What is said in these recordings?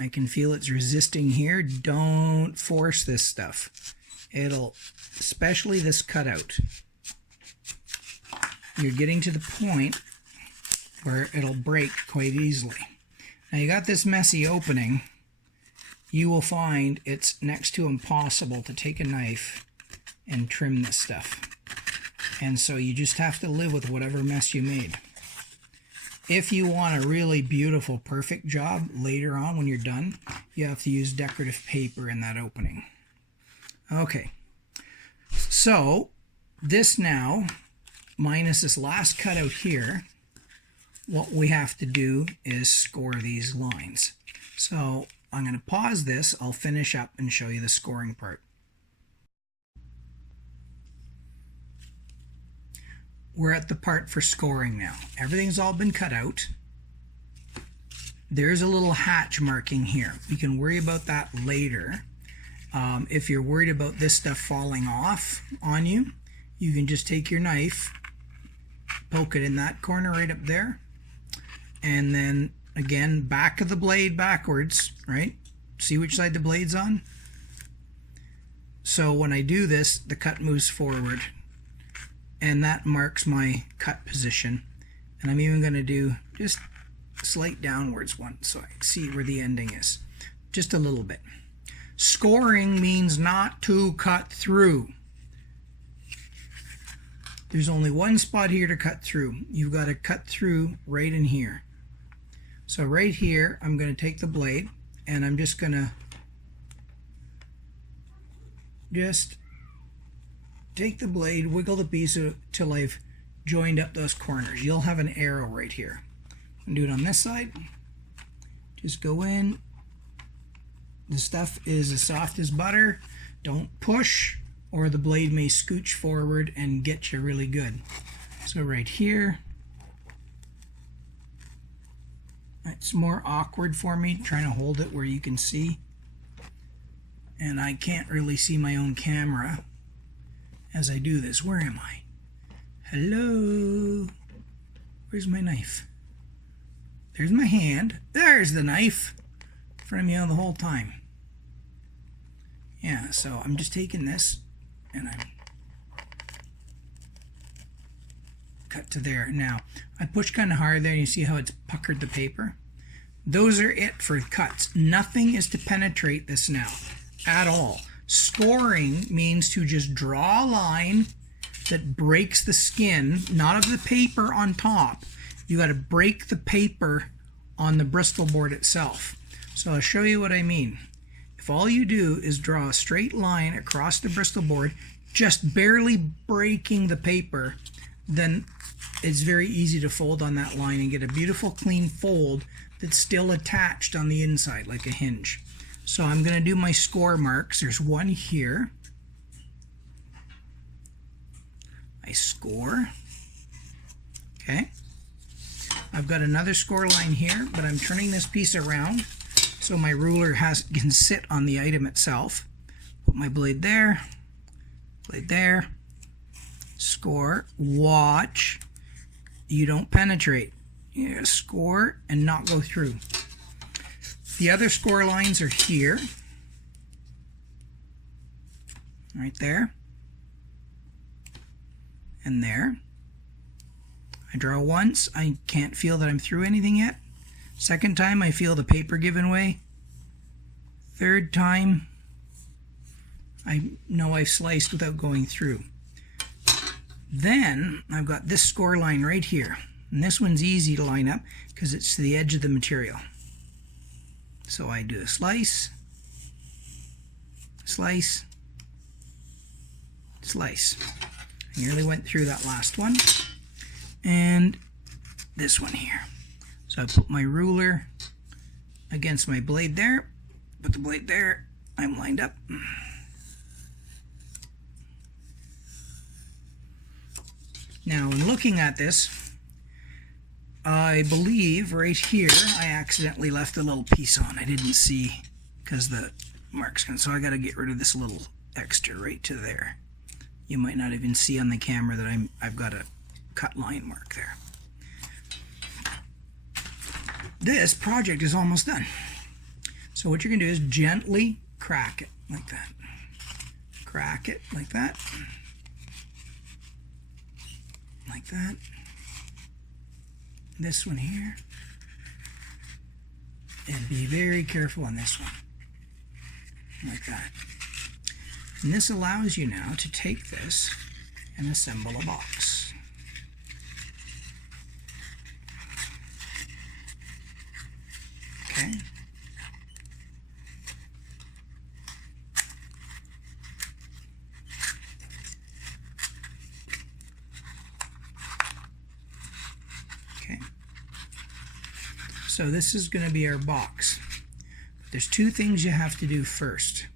I can feel it's resisting here. Don't force this stuff. It'll, especially this cutout. You're getting to the point where it'll break quite easily. Now you got this messy opening. You will find it's next to impossible to take a knife and trim this stuff. And so you just have to live with whatever mess you made. If you want a really beautiful, perfect job later on when you're done, you have to use decorative paper in that opening. Okay, so this now, minus this last cutout here, what we have to do is score these lines. So I'm going to pause this. I'll finish up and show you the scoring part. We're at the part for scoring now. Everything's all been cut out. There's a little hatch marking here. We can worry about that later. If you're worried about this stuff falling off on you, you can just take your knife, poke it in that corner right up there, and then again, back of the blade backwards, right? See which side the blade's on? So when I do this, the cut moves forward, and that marks my cut position. And I'm even going to do just slight downwards one so I can see where the ending is. Just a little bit. Scoring means not to cut through. There's only one spot here to cut through. You've got to cut through right in here. So right here, I'm going to take the blade and I'm just going to take the blade, wiggle the piece till I've joined up those corners. You'll have an arrow right here. I'm going to do it on this side. Just go in. The stuff is as soft as butter. Don't push, or the blade may scooch forward and get you really good. So right here, it's more awkward for me trying to hold it where you can see, and I can't really see my own camera as I do this. Where am I? Hello? Where's my knife? There's my hand. There's the knife. In front of me all the whole time. Yeah, so I'm just taking this and I'm cut to there. Now, I pushed kind of hard there and you see how it's puckered the paper? Those are it for cuts. Nothing is to penetrate this now at all. Scoring means to just draw a line that breaks the skin, not of the paper on top. You got to break the paper on the Bristol board itself. So I'll show you what I mean. If all you do is draw a straight line across the Bristol board, just barely breaking the paper, then it's very easy to fold on that line and get a beautiful clean fold that's still attached on the inside like a hinge. So I'm going to do my score marks. There's one here. I score. Okay. I've got another score line here, but I'm turning this piece around so my ruler can sit on the item itself. Put my blade there, score, watch. You don't penetrate. You gotta score and not go through. The other score lines are here, right there, and there. I draw once, I can't feel that I'm through anything yet. Second time, I feel the paper giving way. Third time, I know I've sliced without going through. Then, I've got this score line right here. And this one's easy to line up because it's to the edge of the material. So I do a slice, slice, slice. I nearly went through that last one. And this one here. So I put my ruler against my blade there, put the blade there, I'm lined up. Now in looking at this, I believe right here I accidentally left a little piece on. I didn't see because the mark's gone, so I got to get rid of this little extra right to there. You might not even see on the camera that I've got a cut line mark there. This project is almost done. So what you're going to do is gently crack it like that. Crack it like that. Like that. This one here. And be very careful on this one. Like that. And this allows you now to take this and assemble a box. Okay. Okay. So this is going to be our box. There's two things you have to do first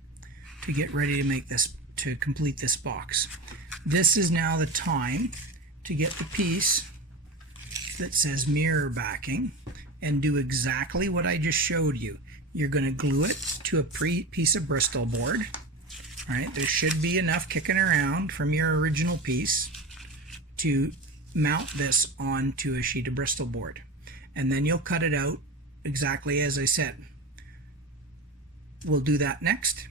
to get ready to make this, to complete this box. This is now the time to get the piece that says mirror backing and do exactly what I just showed you. You're going to glue it to a piece of Bristol board. All right, there should be enough kicking around from your original piece to mount this onto a sheet of Bristol board. And then you'll cut it out exactly as I said. We'll do that next.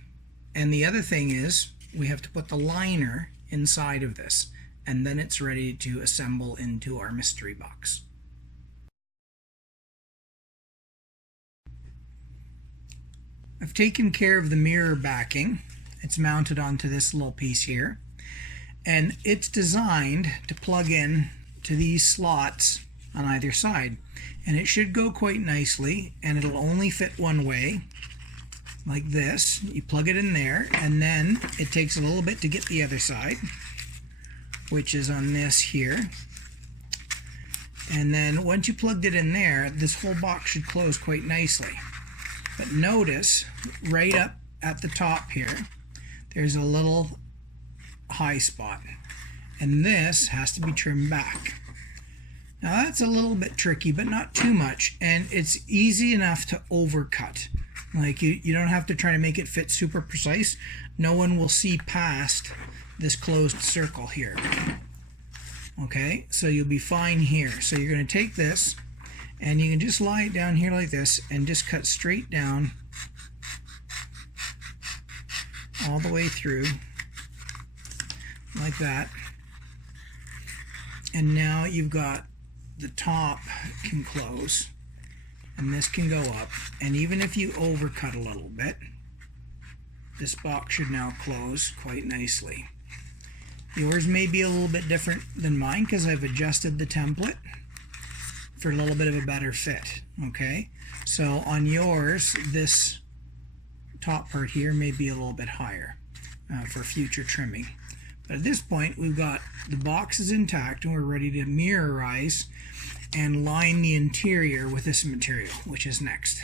And the other thing is we have to put the liner inside of this, and then it's ready to assemble into our mystery box. I've taken care of the mirror backing. It's mounted onto this little piece here, and it's designed to plug in to these slots on either side, and it should go quite nicely, and it'll only fit one way like this. You plug it in there, and then it takes a little bit to get the other side, which is on this here. And then once you plugged it in there, this whole box should close quite nicely. But notice right up at the top here, there's a little high spot, and this has to be trimmed back. Now that's a little bit tricky, but not too much, and it's easy enough to overcut. Like you don't have to try to make it fit super precise. No one will see past this closed circle here. Okay, so you'll be fine here. So you're going to take this, and you can just lie it down here like this and just cut straight down all the way through like that. And now you've got the top can close, and this can go up, and even if you overcut a little bit, this box should now close quite nicely. Yours may be a little bit different than mine because I've adjusted the template for a little bit of a better fit. Okay, so on yours, this top part here may be a little bit higher for future trimming. But at this point, we've got the box is intact, and we're ready to mirrorize and line the interior with this material, which is next.